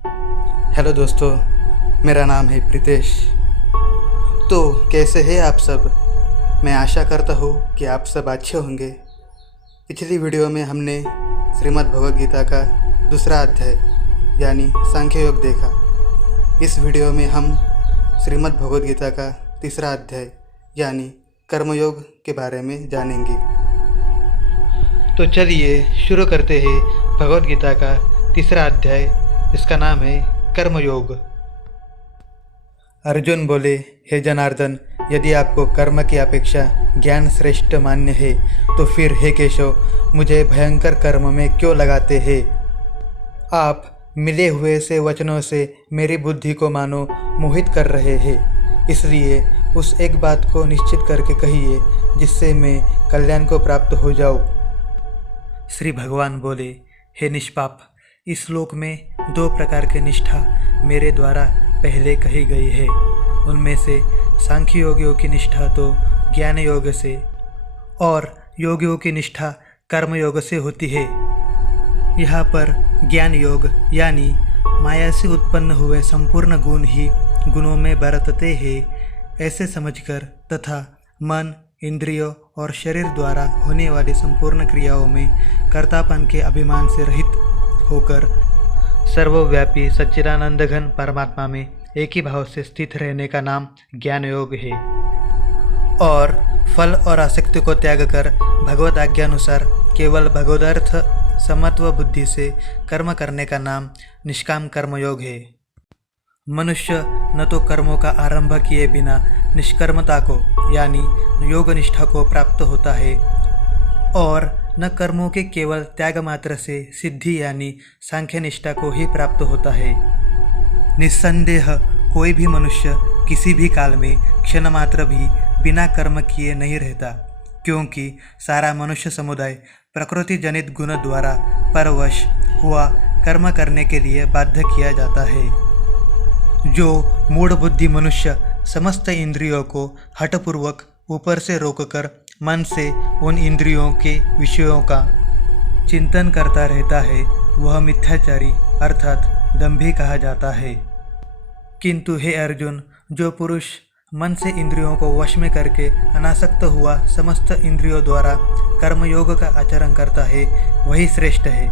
Hello दोस्तों, मेरा नाम है प्रीतेश। तो कैसे हैं आप सब? मैं आशा करता हूँ कि आप सब अच्छे होंगे। पिछली वीडियो में हमने श्रीमद् भगवद गीता का दूसरा अध्याय यानी सांख्य योग देखा। इस वीडियो में हम श्रीमद् भगवद गीता का तीसरा अध्याय यानी कर्मयोग के बारे में जानेंगे। तो चलिए शुरू करते हैं भगवद गीता का तीसरा अध्याय, जिसका नाम है कर्मयोग। अर्जुन बोले, हे जनार्दन, यदि आपको कर्म की अपेक्षा ज्ञान श्रेष्ठ मान्य है तो फिर हे केशव, मुझे भयंकर कर्म में क्यों लगाते हैं? आप मिले हुए से वचनों से मेरी बुद्धि को मानो मोहित कर रहे हैं। इसलिए उस एक बात को निश्चित करके कहिए जिससे मैं कल्याण को प्राप्त हो जाऊँ। श्री भगवान बोले, हे निष्पाप, इस श्लोक में दो प्रकार की निष्ठा मेरे द्वारा पहले कही गई है। उनमें से सांख्य योगियों की निष्ठा तो ज्ञान योग से और योगियों की निष्ठा कर्म योग से होती है। यहाँ पर ज्ञान योग यानी माया से उत्पन्न हुए संपूर्ण गुण ही गुणों में बरतते हैं ऐसे समझकर तथा मन, इंद्रियों और शरीर द्वारा होने वाली संपूर्ण क्रियाओं में कर्तापन के अभिमान से रहित होकर सर्वव्यापी सच्चिदानंद घन परमात्मा में एक ही भाव से स्थित रहने का नाम ज्ञान योग है। और फल और आसक्ति को त्याग कर भगवद आज्ञानुसार केवल भगवदर्थ समत्व बुद्धि से कर्म करने का नाम निष्काम कर्मयोग है। मनुष्य न तो कर्मों का आरंभ किए बिना निष्कर्मता को यानी योग निष्ठा को प्राप्त होता है और न कर्मों के केवल त्याग मात्र से सिद्धि यानी सांख्य निष्ठा को ही प्राप्त होता है। निस्संदेह कोई भी मनुष्य किसी भी काल में क्षण मात्र भी बिना कर्म किए नहीं रहता, क्योंकि सारा मनुष्य समुदाय प्रकृति जनित गुण द्वारा परवश हुआ कर्म करने के लिए बाध्य किया जाता है। जो मूढ़ बुद्धि मनुष्य समस्त इंद्रियों को हठपूर्वक ऊपर से रोककर मन से उन इंद्रियों के विषयों का चिंतन करता रहता है, वह मिथ्याचारी अर्थात दंभी कहा जाता है। किंतु हे अर्जुन, जो पुरुष मन से इंद्रियों को वश में करके अनासक्त हुआ समस्त इंद्रियों द्वारा कर्मयोग का आचरण करता है, वही श्रेष्ठ है।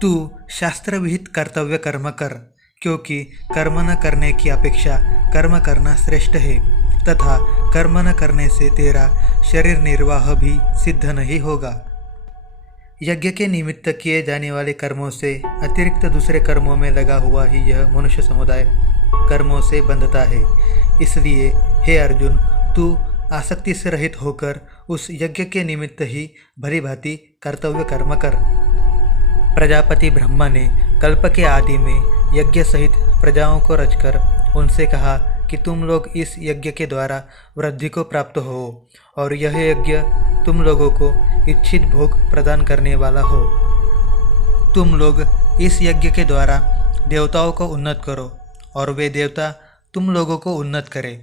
तू शास्त्र विहित कर्तव्य कर्म कर, क्योंकि कर्म न करने की अपेक्षा कर्म करना श्रेष्ठ है तथा कर्म न करने से तेरा शरीर निर्वाह भी सिद्ध नहीं होगा। यज्ञ के निमित्त किए जाने वाले कर्मों से अतिरिक्त दूसरे कर्मों में लगा हुआ ही यह मनुष्य समुदाय कर्मों से बंधता है। इसलिए हे अर्जुन, तू आसक्ति से रहित होकर उस यज्ञ के निमित्त ही भली भांति कर्तव्य कर्म कर। प्रजापति ब्रह्मा ने कल्प के आदि में यज्ञ सहित प्रजाओं को रचकर उनसे कहा कि तुम लोग इस यज्ञ के द्वारा वृद्धि को प्राप्त हो और यह यज्ञ तुम लोगों को इच्छित भोग प्रदान करने वाला हो। तुम लोग इस यज्ञ के द्वारा देवताओं को उन्नत करो और वे देवता तुम लोगों को उन्नत करें।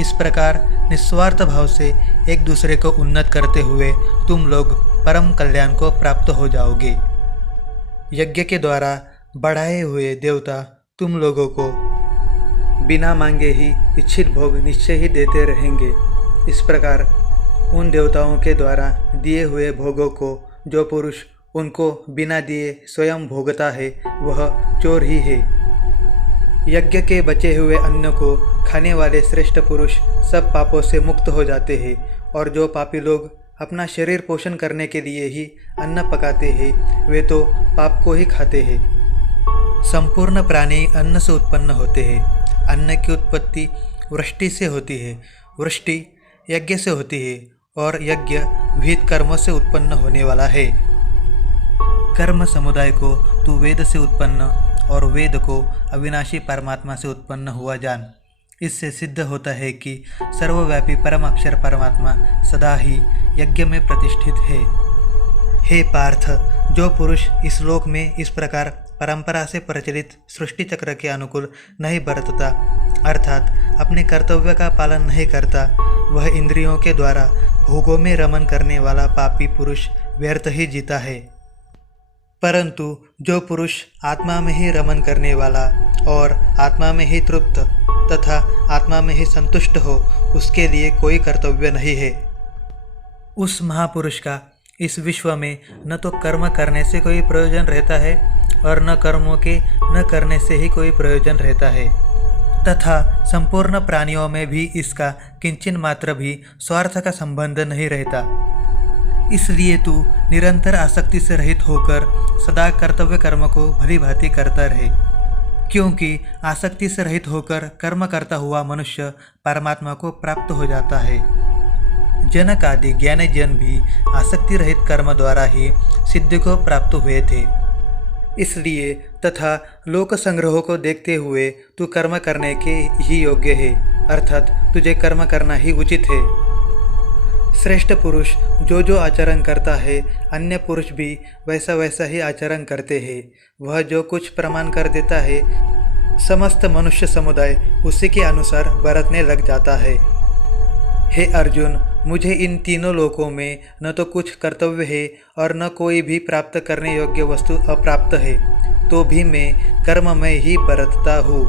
इस प्रकार निस्वार्थ भाव से एक दूसरे को उन्नत करते हुए तुम लोग परम कल्याण को प्राप्त हो जाओगे। यज्ञ के द्वारा बढ़ाए हुए देवता तुम लोगों को बिना मांगे ही इच्छित भोग निश्चय ही देते रहेंगे। इस प्रकार उन देवताओं के द्वारा दिए हुए भोगों को जो पुरुष उनको बिना दिए स्वयं भोगता है, वह चोर ही है। यज्ञ के बचे हुए अन्न को खाने वाले श्रेष्ठ पुरुष सब पापों से मुक्त हो जाते हैं, और जो पापी लोग अपना शरीर पोषण करने के लिए ही अन्न पकाते हैं, वे तो पाप को ही खाते हैं। संपूर्ण प्राणी अन्न से उत्पन्न होते हैं। अन्न की उत्पत्ति वृष्टि से होती है, वृष्टि यज्ञ से होती है और यज्ञ विहित कर्मों से उत्पन्न होने वाला है। कर्म समुदाय को तू वेद से उत्पन्न और वेद को अविनाशी परमात्मा से उत्पन्न हुआ जान। इससे सिद्ध होता है कि सर्वव्यापी परम अक्षर परमात्मा सदा ही यज्ञ में प्रतिष्ठित है। हे पार्थ, जो पुरुष इस लोक में इस प्रकार परंपरा से प्रचलित सृष्टि चक्र के अनुकूल नहीं बरतता अर्थात अपने कर्तव्य का पालन नहीं करता, वह इंद्रियों के द्वारा भोगों में रमन करने वाला पापी पुरुष व्यर्थ ही जीता है। परंतु जो पुरुष आत्मा में ही रमन करने वाला और आत्मा में ही तृप्त तथा आत्मा में ही संतुष्ट हो, उसके लिए कोई कर्तव्य नहीं है। उस महापुरुष का इस विश्व में न तो कर्म करने से कोई प्रयोजन रहता है और न कर्मों के न करने से ही कोई प्रयोजन रहता है, तथा संपूर्ण प्राणियों में भी इसका किंचन मात्र भी स्वार्थ का संबंध नहीं रहता। इसलिए तू निरंतर आसक्ति से रहित होकर सदा कर्तव्य कर्म को भली भांति करता रहे, क्योंकि आसक्ति से रहित होकर कर्म करता हुआ मनुष्य परमात्मा को प्राप्त हो जाता है। जनक आदि ज्ञानी जन भी आसक्ति रहित कर्म द्वारा ही सिद्धि को प्राप्त हुए थे। इसलिए तथा लोक संग्रह को देखते हुए तू कर्म करने के ही योग्य है, अर्थात तुझे कर्म करना ही उचित है। श्रेष्ठ पुरुष जो आचरण करता है, अन्य पुरुष भी वैसा वैसा ही आचरण करते हैं। वह जो कुछ प्रमाण कर देता है, समस्त मनुष्य समुदाय उसी के अनुसार बरतने लग जाता है। हे अर्जुन, मुझे इन तीनों लोकों में न तो कुछ कर्तव्य है और न कोई भी प्राप्त करने योग्य वस्तु अप्राप्त है, तो भी मैं कर्म में ही बरतता हूँ।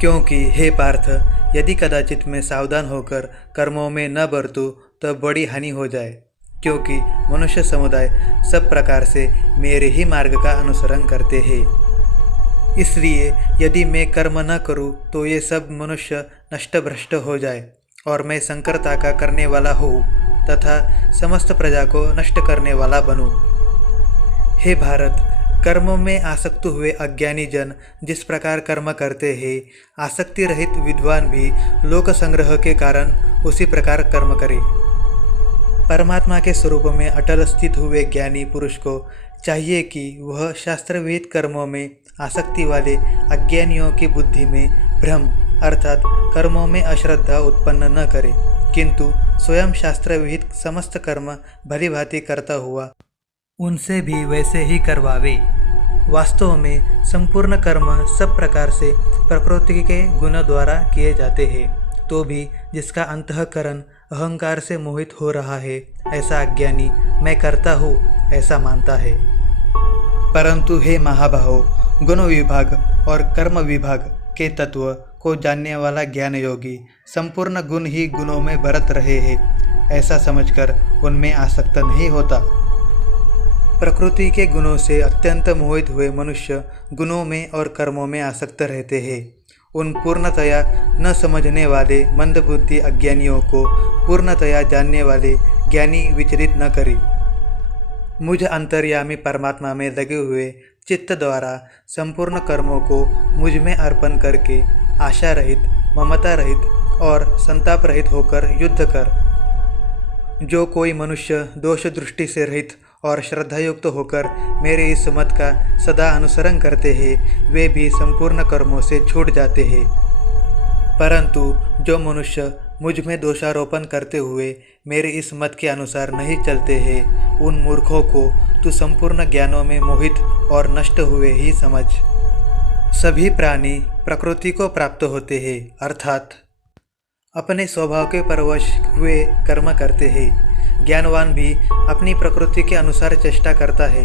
क्योंकि हे पार्थ, यदि कदाचित मैं सावधान होकर कर्मों में न बरतूं तो बड़ी हानि हो जाए, क्योंकि मनुष्य समुदाय सब प्रकार से मेरे ही मार्ग का अनुसरण करते हैं। इसलिए यदि मैं कर्म न करूं तो ये सब मनुष्य नष्ट भ्रष्ट हो जाए और मैं संकरता का करने वाला हूँ तथा समस्त प्रजा को नष्ट करने वाला बनूं। हे भारत, कर्मों में आसक्त हुए अज्ञानी जन जिस प्रकार कर्म करते हैं, आसक्ति रहित विद्वान भी लोक संग्रह के कारण उसी प्रकार कर्म करे। परमात्मा के स्वरूप में अटल स्थित हुए ज्ञानी पुरुष को चाहिए कि वह शास्त्र विहित कर्मों में आसक्ति वाले अज्ञानियों की बुद्धि में भ्रम अर्थात कर्मों में अश्रद्धा उत्पन्न न करे, किंतु स्वयं शास्त्र विहित समस्त कर्म भली भांति करता हुआ उनसे भी वैसे ही करवावे। वास्तव में संपूर्ण कर्म सब प्रकार से प्रकृति के गुण द्वारा किए जाते हैं, तो भी जिसका अंतःकरण अहंकार से मोहित हो रहा है, ऐसा अज्ञानी मैं करता हूँ ऐसा मानता है। परंतु हे महाबाहो, गुण विभाग और कर्म विभाग के तत्व को जानने वाला ज्ञान योगी संपूर्ण गुण ही गुणों में बरत रहे हैं, ऐसा समझकर उनमें आसक्त नहीं होता। प्रकृति के गुणों से अत्यंत मोहित हुए मनुष्य गुणों में और कर्मों में आसक्त रहते हैं। उन पूर्णतया न समझने वाले मंदबुद्धि अज्ञानियों को पूर्णतया जानने वाले ज्ञानी विचलित न करे। मुझ अंतर्यामी परमात्मा में लगे हुए चित्त द्वारा संपूर्ण कर्मों को मुझ में अर्पण करके आशा रहित, ममता रहित और संताप रहित होकर युद्ध कर। जो कोई मनुष्य दोष दृष्टि से रहित और श्रद्धायुक्त होकर मेरे इस मत का सदा अनुसरण करते हैं, वे भी संपूर्ण कर्मों से छूट जाते हैं। परंतु जो मनुष्य मुझ में दोषारोपण करते हुए मेरे इस मत के अनुसार नहीं चलते हैं, उन मूर्खों को तू संपूर्ण ज्ञानों में मोहित और नष्ट हुए ही समझ। सभी प्राणी प्रकृति को प्राप्त होते हैं, अर्थात अपने स्वभाव के परवश हुए कर्म करते हैं। ज्ञानवान भी अपनी प्रकृति के अनुसार चेष्टा करता है,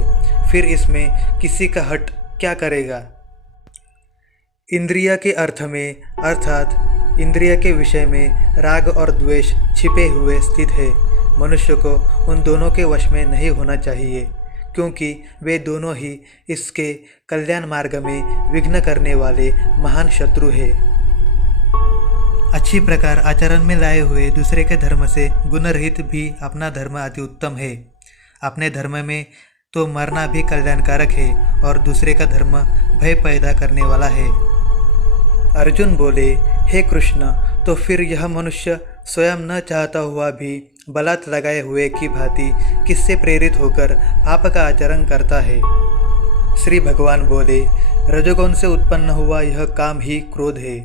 फिर इसमें किसी का हट क्या करेगा। इंद्रिय के अर्थ में अर्थात इंद्रिय के विषय में राग और द्वेष छिपे हुए स्थित है। मनुष्य को उन दोनों के वश में नहीं होना चाहिए, क्योंकि वे दोनों ही इसके कल्याण मार्ग में विघ्न करने वाले महान शत्रु हैं। अच्छी प्रकार आचरण में लाए हुए दूसरे के धर्म से गुण रहित भी अपना धर्म अति उत्तम है। अपने धर्म में तो मरना भी कल्याणकारक है और दूसरे का धर्म भय पैदा करने वाला है। अर्जुन बोले, हे कृष्ण, तो फिर यह मनुष्य स्वयं न चाहता हुआ भी बलात् लगाए हुए की भांति किससे प्रेरित होकर पाप का आचरण करता है। श्री भगवान बोले, रजोगुण से उत्पन्न हुआ यह काम ही क्रोध है।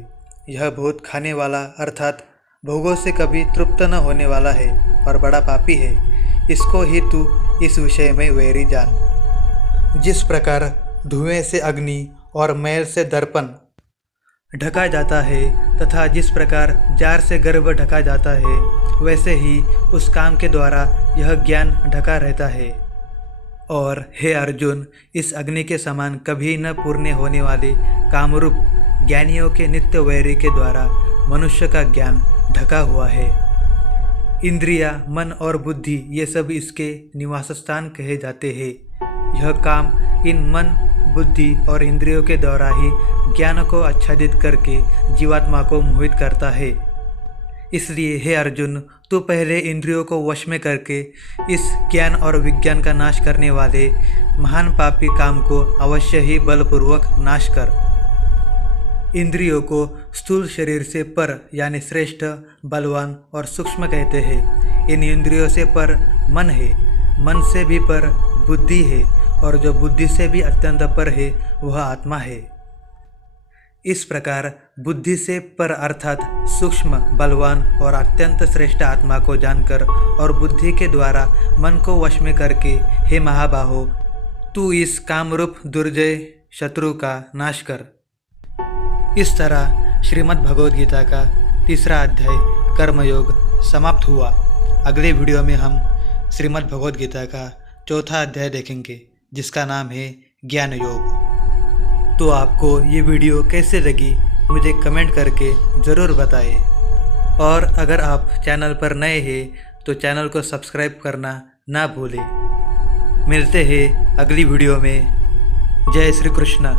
यह बहुत खाने वाला अर्थात भोगों से कभी तृप्त न होने वाला है और बड़ा पापी है। इसको ही तू इस विषय में वैरी जान। जिस प्रकार धुएं से अग्नि और मैल से दर्पण ढका जाता है तथा जिस प्रकार जार से गर्भ ढका जाता है, वैसे ही उस काम के द्वारा यह ज्ञान ढका रहता है। और हे अर्जुन, इस अग्नि के समान कभी न पूर्ण होने वाले कामरूप ज्ञानियों के नित्य वैरी के द्वारा मनुष्य का ज्ञान ढका हुआ है। इंद्रिया, मन और बुद्धि ये सब इसके निवास स्थान कहे जाते हैं। यह काम इन मन, बुद्धि और इंद्रियों के द्वारा ही ज्ञान को आच्छादित करके जीवात्मा को मोहित करता है। इसलिए हे अर्जुन, तू पहले इंद्रियों को वश में करके इस ज्ञान और विज्ञान का नाश करने वाले महान पापी काम को अवश्य ही बलपूर्वक नाश कर। इंद्रियों को स्थूल शरीर से पर यानी श्रेष्ठ, बलवान और सूक्ष्म कहते हैं। इन इंद्रियों से पर मन है, मन से भी पर बुद्धि है, और जो बुद्धि से भी अत्यंत पर है वह आत्मा है। इस प्रकार बुद्धि से पर अर्थात सूक्ष्म, बलवान और अत्यंत श्रेष्ठ आत्मा को जानकर और बुद्धि के द्वारा मन को वश में करके हे महाबाहो, तू इस कामरूप दुर्जय शत्रु का नाश कर। इस तरह श्रीमद् भगवद गीता का 3रा अध्याय कर्मयोग समाप्त हुआ। अगले वीडियो में हम श्रीमद् भगवद गीता का 4था अध्याय देखेंगे, जिसका नाम है ज्ञान योग। तो आपको ये वीडियो कैसे लगी मुझे कमेंट करके ज़रूर बताएं, और अगर आप चैनल पर नए हैं तो चैनल को सब्सक्राइब करना ना भूलें। मिलते हैं अगली वीडियो में। जय श्री कृष्ण।